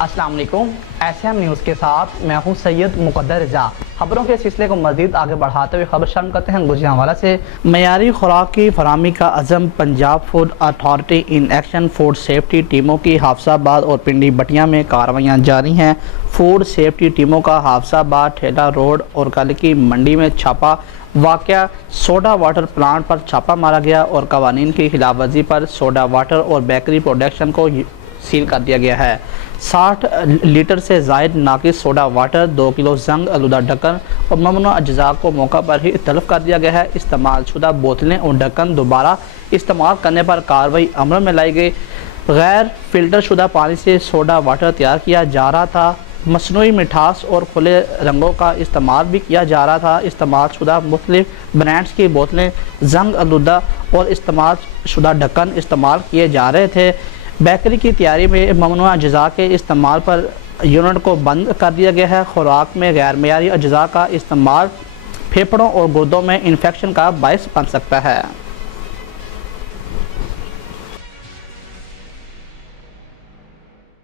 السلام علیکم، S M news کے ساتھ میں ہوں سید مقدر رضا۔ خبروں کے سلسلے کو مزید آگے بڑھاتے ہوئے خبر شامل کرتے ہیں گزشتہ حوالہ سے۔ معیاری خوراک کی فراہمی کا عزم، Punjab food authority in action. Food safety ٹیموں کی حافظ آباد اور پنڈی بٹیا میں کارروائیاں جاری ہیں۔ فوڈ سیفٹی ٹیموں کا حافظ آباد، ٹھیلا روڈ اور کلکی منڈی میں چھاپا۔ واقعہ سوڈا واٹر پلانٹ پر چھاپا مارا گیا اور قوانین کی خلاف ورزی پر سوڈا واٹر اور بیکری پروڈکشن کو سیل کر دیا گیا ہے۔ 60 لیٹر سے زائد ناقص سوڈا واٹر، 2 کلو زنگ آلودہ ڈھکن اور ممنوعہ اجزاء کو موقع پر ہی تلف کر دیا گیا ہے۔ استعمال شدہ بوتلیں اور ڈھکن دوبارہ استعمال کرنے پر کارروائی عمل میں لائی گئی۔ غیر فلٹر شدہ پانی سے سوڈا واٹر تیار کیا جا رہا تھا۔ مصنوعی مٹھاس اور کھلے رنگوں کا استعمال بھی کیا جا رہا تھا۔ استعمال شدہ مختلف برانڈز کی بوتلیں، زنگ آلودہ اور استعمال شدہ ڈھکن استعمال کیے جا رہے تھے۔ بیکری کی تیاری میں ممنوعہ اجزاء کے استعمال پر یونٹ کو بند کر دیا گیا ہے۔ خوراک میں غیر معیاری اجزاء کا استعمال پھیپھڑوں اور گردوں میں انفیکشن کا باعث بن سکتا ہے۔